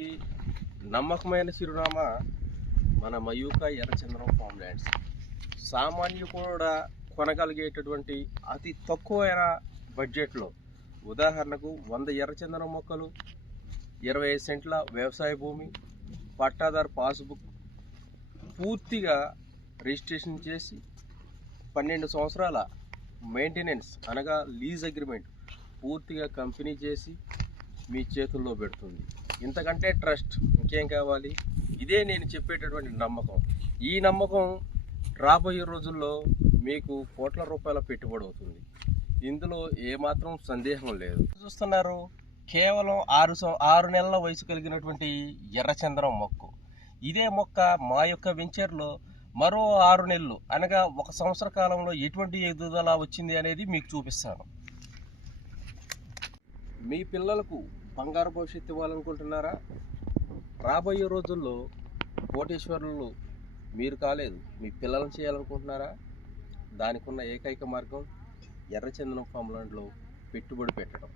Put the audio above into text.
ఈ నమ్మకమైన చిరునామా మన మయూక ఎర్రచందనం ఫామ్ ల్యాండ్స్. సామాన్యు కూడా కొనగలిగేటటువంటి అతి తక్కువైన బడ్జెట్లో, ఉదాహరణకు 100 ఎర్రచందనం మొక్కలు, 25 సెంట్ల వ్యవసాయ భూమి, పట్టాదారు పాస్బుక్, పూర్తిగా రిజిస్ట్రేషన్ చేసి 12 సంవత్సరాల మెయింటెనెన్స్ అనగా లీజ్ అగ్రిమెంట్ పూర్తిగా కంపెనీ చేసి మీ చేతుల్లో పెడుతుంది. ఇంతకంటే ట్రస్ట్ ఇంకేం కావాలి? ఇదే నేను చెప్పేటటువంటి నమ్మకం. ఈ నమ్మకం రాబోయే రోజుల్లో మీకు కోట్ల రూపాయల పెట్టుబడి అవుతుంది. ఇందులో ఏమాత్రం సందేహం లేదు. చూస్తున్నారు, కేవలం 6 నెలల వయసు కలిగినటువంటి ఎర్రచందనం మొక్క. ఇదే మొక్క మా యొక్క వెంచర్లో మరో 6 నెలలు అనగా 1 సంవత్సర కాలంలో ఎటువంటి ఎదుగుదల వచ్చింది అనేది మీకు చూపిస్తాను. మీ పిల్లలకు బంగారు భవిష్యత్తు ఇవ్వాలనుకుంటున్నారా? రాబోయే రోజుల్లో కోటీశ్వరులు మీరు కాలేదు, మీ పిల్లలను చేయాలనుకుంటున్నారా? దానికి ఉన్న ఏకైక మార్గం ఎర్రచందనం ఫామ్ ల్యాండ్లో పెట్టుబడి పెట్టడం.